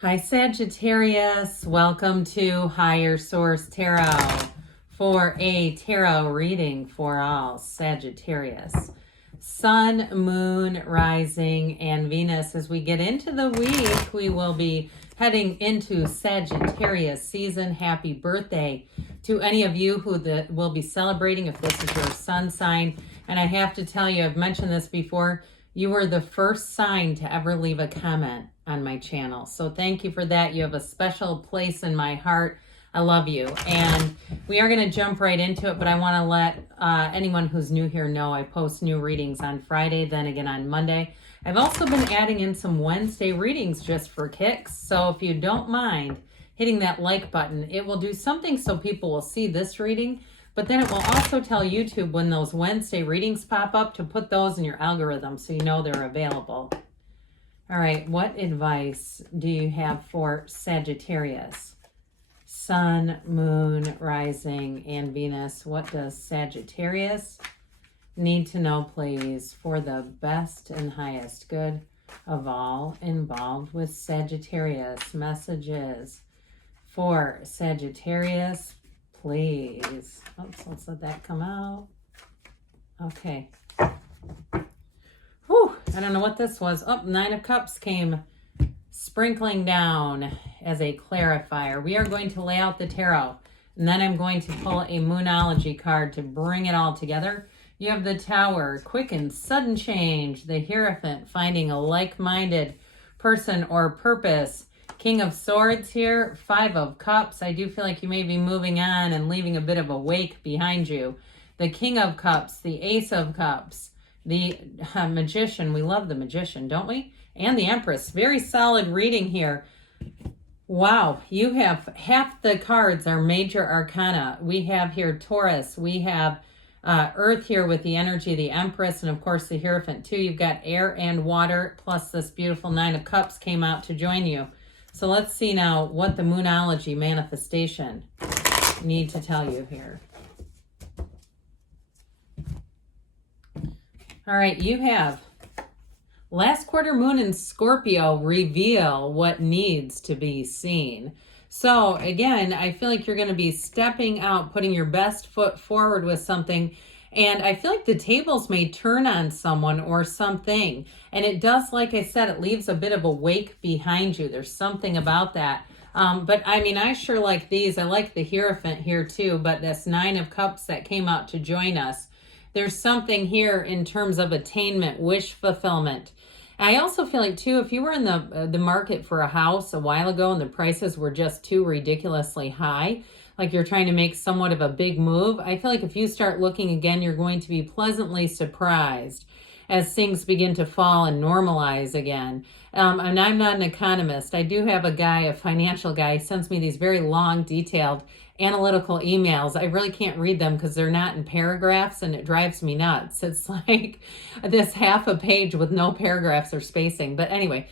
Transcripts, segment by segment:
Hi Sagittarius, welcome to Higher Source Tarot for a tarot reading for all Sagittarius. Sun, Moon, Rising, and Venus. As we get into the week, we will be heading into Sagittarius season. Happy birthday to any of you who will be celebrating if this is your sun sign. And I have to tell you, I've mentioned this before, you were the first sign to ever leave a comment on my channel. So thank you for that. You have a special place in my heart. I love you. And we are going to jump right into it, but I want to let anyone who's new here know I post new readings on Friday, then again on Monday. I've also been adding in some Wednesday readings just for kicks. So if you don't mind hitting that like button, it will do something so people will see this reading. But then it will also tell YouTube when those Wednesday readings pop up to put those in your algorithm so you know they're available. All right, what advice do you have for Sagittarius? Sun, Moon, Rising, and Venus. What does Sagittarius need to know, please, for the best and highest good of all involved with Sagittarius? Messages for Sagittarius, please. Oops, let's let that come out. Okay. Whew, I don't know what this was. Oh, Nine of Cups came sprinkling down as a clarifier. We are going to lay out the tarot, and then I'm going to pull a Moonology card to bring it all together. You have the Tower, quick and sudden change. The Hierophant, finding a like-minded person or purpose. King of Swords here, Five of Cups. I do feel like you may be moving on and leaving a bit of a wake behind you. The King of Cups, the Ace of Cups, the Magician. We love the Magician, don't we? And the Empress. Very solid reading here. Wow, you have half the cards are major arcana. We have here Taurus. We have Earth here with the energy of the Empress, and of course the Hierophant too. You've got air and water, plus this beautiful Nine of Cups came out to join you. So let's see now what the Moonology manifestation need to tell you here. All right, you have last quarter moon in Scorpio reveal what needs to be seen. So again, I feel like you're going to be stepping out, putting your best foot forward with something. And I feel like the tables may turn on someone or something. And it does, like I said, it leaves a bit of a wake behind you. There's something about that. But I mean, I sure like these. I like the Hierophant here too. But this Nine of Cups that came out to join us, there's something here in terms of attainment, wish fulfillment. I also feel like too, if you were in the market for a house a while ago and the prices were just too ridiculously high, like you're trying to make somewhat of a big move, I feel like if you start looking again, you're going to be pleasantly surprised as things begin to fall and normalize again. And I'm not an economist. I do have a guy, a financial guy, sends me these very long, detailed, analytical emails. I really can't read them because they're not in paragraphs, and it drives me nuts. It's like this half a page with no paragraphs or spacing. But anyway,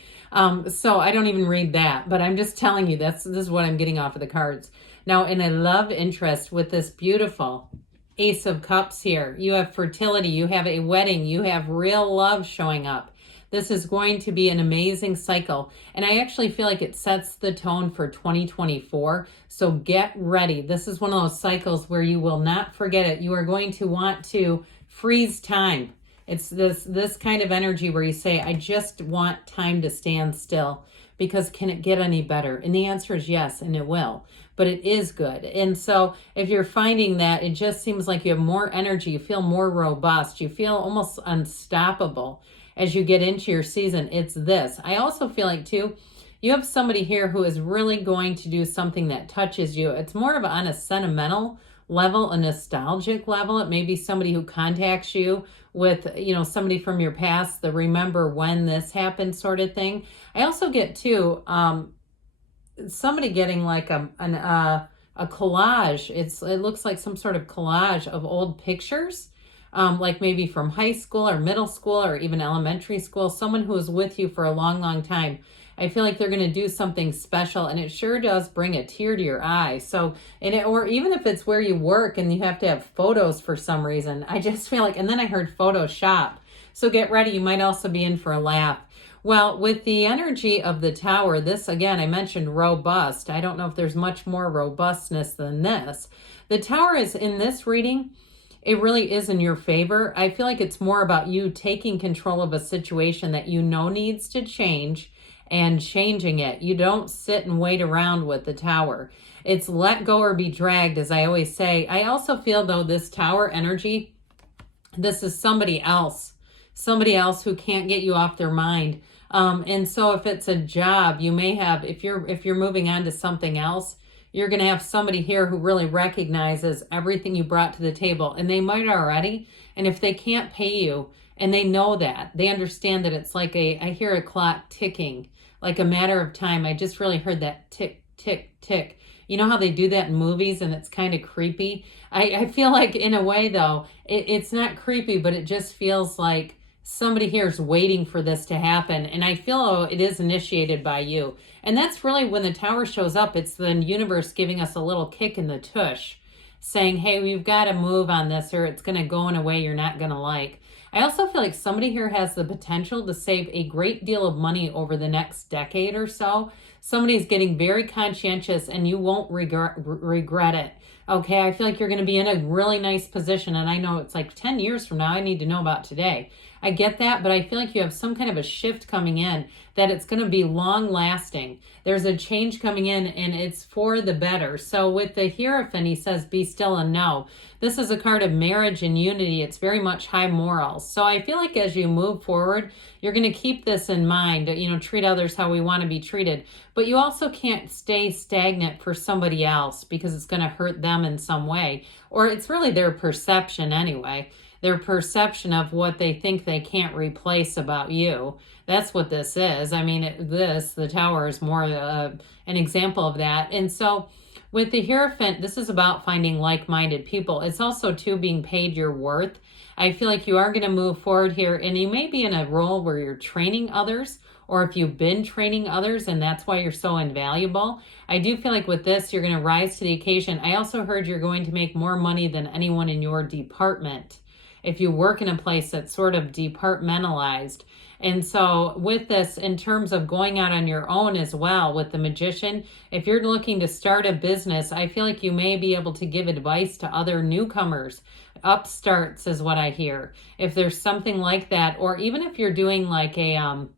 so I don't even read that. But I'm just telling you, this is what I'm getting off of the cards. Now, in a love interest with this beautiful Ace of Cups here, you have fertility, you have a wedding, you have real love showing up. This is going to be an amazing cycle. And I actually feel like it sets the tone for 2024. So get ready. This is one of those cycles where you will not forget it. You are going to want to freeze time. It's this kind of energy where you say, I just want time to stand still, because can it get any better? And the answer is yes, and it will. But it is good. And so if you're finding that it just seems like you have more energy, you feel more robust, you feel almost unstoppable as you get into your season, it's this. I also feel like too, you have somebody here who is really going to do something that touches you. It's more of on a sentimental level, a nostalgic level. It may be somebody who contacts you with, somebody from your past, the remember when this happened sort of thing. I also get too, somebody getting like a collage. It looks like some sort of collage of old pictures, like maybe from high school or middle school or even elementary school, someone who was with you for a long, long time. I feel like they're going to do something special, and it sure does bring a tear to your eye. So, or even if it's where you work and you have to have photos for some reason, I just feel like, and then I heard Photoshop. So get ready. You might also be in for a laugh. Well, with the energy of the Tower, this, again, I mentioned robust. I don't know if there's much more robustness than this. The Tower is, in this reading, it really is in your favor. I feel like it's more about you taking control of a situation that you know needs to change and changing it. You don't sit and wait around with the Tower. It's let go or be dragged, as I always say. I also feel, though, this Tower energy, this is somebody else who can't get you off their mind. And so if it's a job, you may have, if you're moving on to something else, you're going to have somebody here who really recognizes everything you brought to the table, and they might already. And if they can't pay you, and they know that, they understand that it's like I hear a clock ticking, like a matter of time. I just really heard that tick, tick, tick. You know how they do that in movies and it's kind of creepy? I feel like, in a way, though, it's not creepy, but it just feels like somebody here is waiting for this to happen. And I feel it is initiated by you. And that's really when the Tower shows up. It's the universe giving us a little kick in the tush, saying, hey, we've got to move on this, or it's going to go in a way you're not going to like. I also feel like somebody here has the potential to save a great deal of money over the next decade or so. Somebody's getting very conscientious, and you won't regret it. Okay, I feel like you're going to be in a really nice position, and I know it's like 10 years from now I need to know about today. I get that, but I feel like you have some kind of a shift coming in, that it's going to be long lasting. There's a change coming in, and it's for the better. So with the Hierophant, he says, be still and know. This is a card of marriage and unity. It's very much high morals. So I feel like as you move forward, you're going to keep this in mind, treat others how we want to be treated. But you also can't stay stagnant for somebody else, because it's going to hurt them in some way. Or it's really their perception anyway. Their perception of what they think they can't replace about you. That's what this is. I mean, the Tower is more an example of that. And so with the Hierophant, this is about finding like-minded people. It's also, too, being paid your worth. I feel like you are going to move forward here, and you may be in a role where you're training others, or if you've been training others and that's why you're so invaluable. I do feel like with this, you're going to rise to the occasion. I also heard you're going to make more money than anyone in your department if you work in a place that's sort of departmentalized. And so with this, in terms of going out on your own as well, with the Magician, if you're looking to start a business, I feel like you may be able to give advice to other newcomers. Upstarts is what I hear. If there's something like that, or even if you're doing like a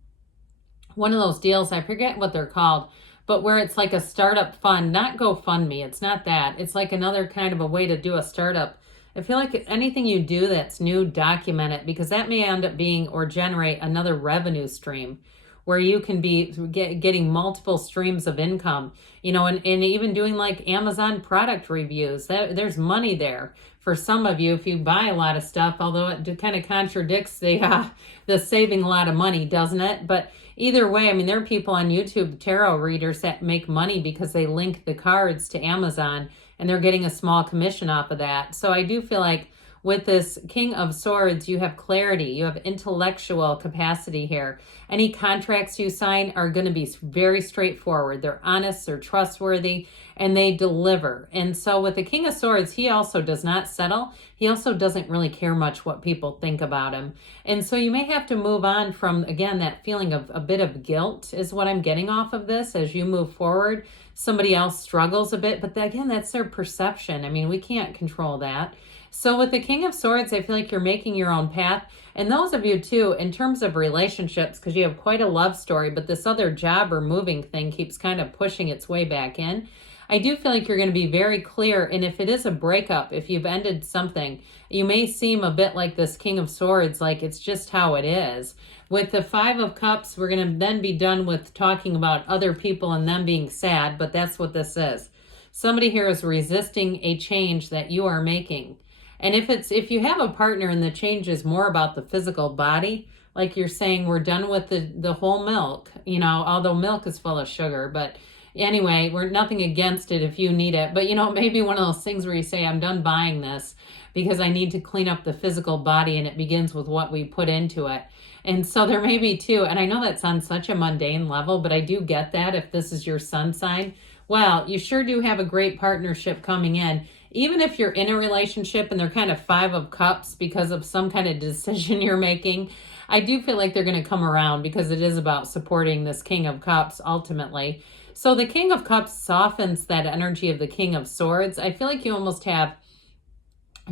one of those deals, I forget what they're called, but where it's like a startup fund, not GoFundMe. It's not that. It's like another kind of a way to do a startup. I feel like anything you do that's new, document it, because that may end up being or generate another revenue stream where you can be getting multiple streams of income, and even doing like Amazon product reviews. There's money there for some of you if you buy a lot of stuff, although it kind of contradicts the saving a lot of money, doesn't it? But either way, I mean, there are people on YouTube, tarot readers, that make money because they link the cards to Amazon, and they're getting a small commission off of that. So I do feel like with this King of Swords, you have clarity. You have intellectual capacity here. Any contracts you sign are going to be very straightforward. They're honest, they're trustworthy, and they deliver. And so with the King of Swords, he also does not settle. He also doesn't really care much what people think about him. And so you may have to move on from, again, that feeling of a bit of guilt is what I'm getting off of this as you move forward. Somebody else struggles a bit, but again, that's their perception. I mean, we can't control that. So with the King of Swords, I feel like you're making your own path. And those of you too, in terms of relationships, because you have quite a love story, but this other job or moving thing keeps kind of pushing its way back in. I do feel like you're going to be very clear. And if it is a breakup, if you've ended something, you may seem a bit like this King of Swords, like it's just how it is. With the Five of Cups, we're going to then be done with talking about other people and them being sad, but that's what this is. Somebody here is resisting a change that you are making. And if you have a partner and the change is more about the physical body, like you're saying, we're done with the whole milk, although milk is full of sugar, but anyway, we're nothing against it if you need it. But, maybe one of those things where you say, I'm done buying this because I need to clean up the physical body, and it begins with what we put into it. And so there may be two, and I know that's on such a mundane level, but I do get that if this is your sun sign. Well, you sure do have a great partnership coming in. Even if you're in a relationship and they're kind of Five of Cups because of some kind of decision you're making, I do feel like they're going to come around because it is about supporting this King of Cups ultimately. So the King of Cups softens that energy of the King of Swords. I feel like you almost have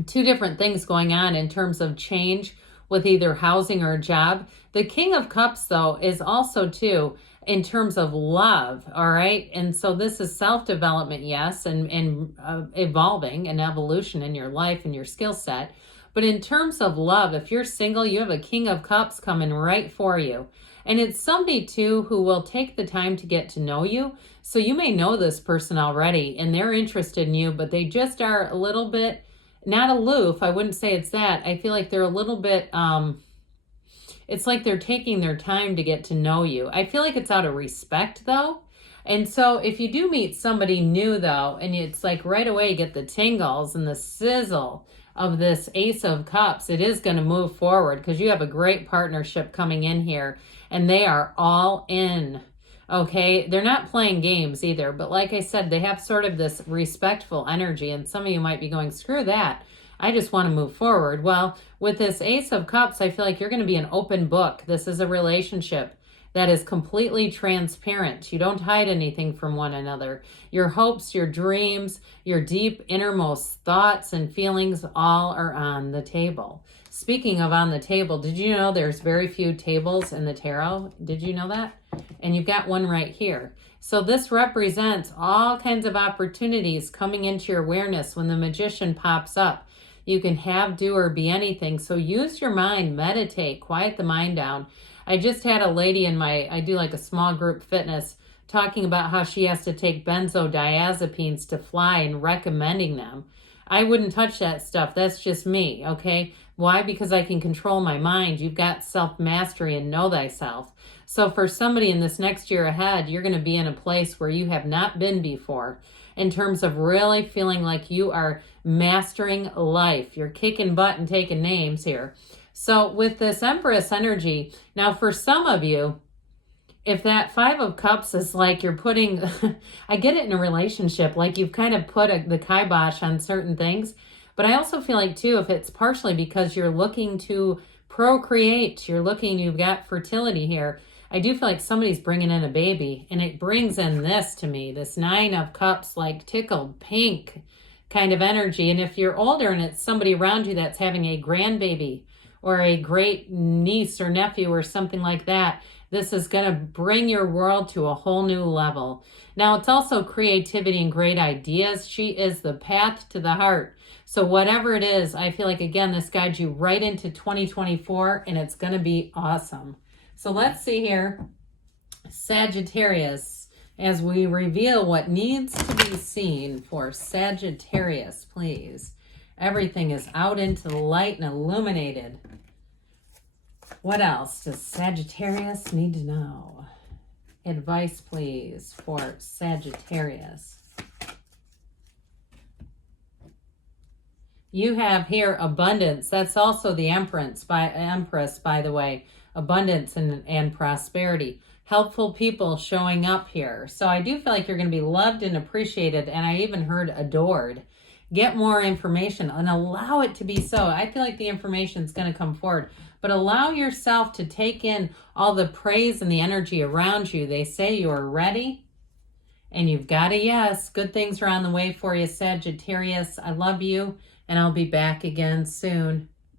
two different things going on in terms of change with either housing or a job. The King of Cups, though, is also, too, in terms of love, all right? And so this is self-development, yes, and evolving and evolution in your life and your skill set. But in terms of love, if you're single, you have a King of Cups coming right for you. And it's somebody, too, who will take the time to get to know you. So you may know this person already, and they're interested in you, but they just are a little bit, not aloof. I wouldn't say it's that. I feel like they're a little bit, it's like they're taking their time to get to know you. I feel like it's out of respect, though. And so if you do meet somebody new, though, and it's like right away you get the tingles and the sizzle of this Ace of Cups, it is going to move forward because you have a great partnership coming in here, and they are all in. Okay, they're not playing games either, but like I said, they have sort of this respectful energy, and some of you might be going, screw that, I just want to move forward. Well, with this Ace of Cups, I feel like you're going to be an open book. This is a relationship that is completely transparent. You don't hide anything from one another. Your hopes, your dreams, your deep innermost thoughts and feelings all are on the table. Speaking of on the table, did you know there's very few tables in the tarot? Did you know that? And you've got one right here. So this represents all kinds of opportunities coming into your awareness when the Magician pops up. You can have, do, or be anything. So use your mind, meditate, quiet the mind down. I just had a lady in I do like a small group fitness, talking about how she has to take benzodiazepines to fly and recommending them. I wouldn't touch that stuff. That's just me, okay? Why? Because I can control my mind. You've got self-mastery and know thyself. So for somebody in this next year ahead, you're going to be in a place where you have not been before in terms of really feeling like you are mastering life. You're kicking butt and taking names here. So with this Empress energy, now for some of you, if that Five of Cups is like you're putting, I get it in a relationship, like you've kind of put the kibosh on certain things. But I also feel like, too, if it's partially because you're looking to procreate, you've got fertility here, I do feel like somebody's bringing in a baby. And it brings in this to me, this Nine of Cups, like tickled pink kind of energy. And if you're older and it's somebody around you that's having a grandbaby or a great niece or nephew or something like that, this is going to bring your world to a whole new level. Now, it's also creativity and great ideas. She is the path to the heart. So whatever it is, I feel like, again, this guides you right into 2024, and it's going to be awesome. So let's see here, Sagittarius, as we reveal what needs to be seen for Sagittarius, please. Everything is out into the light and illuminated. What else does Sagittarius need to know? Advice, please, for Sagittarius. You have here abundance. That's also the Empress, by the way. Abundance and prosperity. Helpful people showing up here. So I do feel like you're going to be loved and appreciated, and I even heard adored. Get more information and allow it to be so. I feel like the information is going to come forward, but allow yourself to take in all the praise and the energy around you. They say you are ready, and you've got a yes. Good things are on the way for you, Sagittarius. I love you, and I'll be back again soon.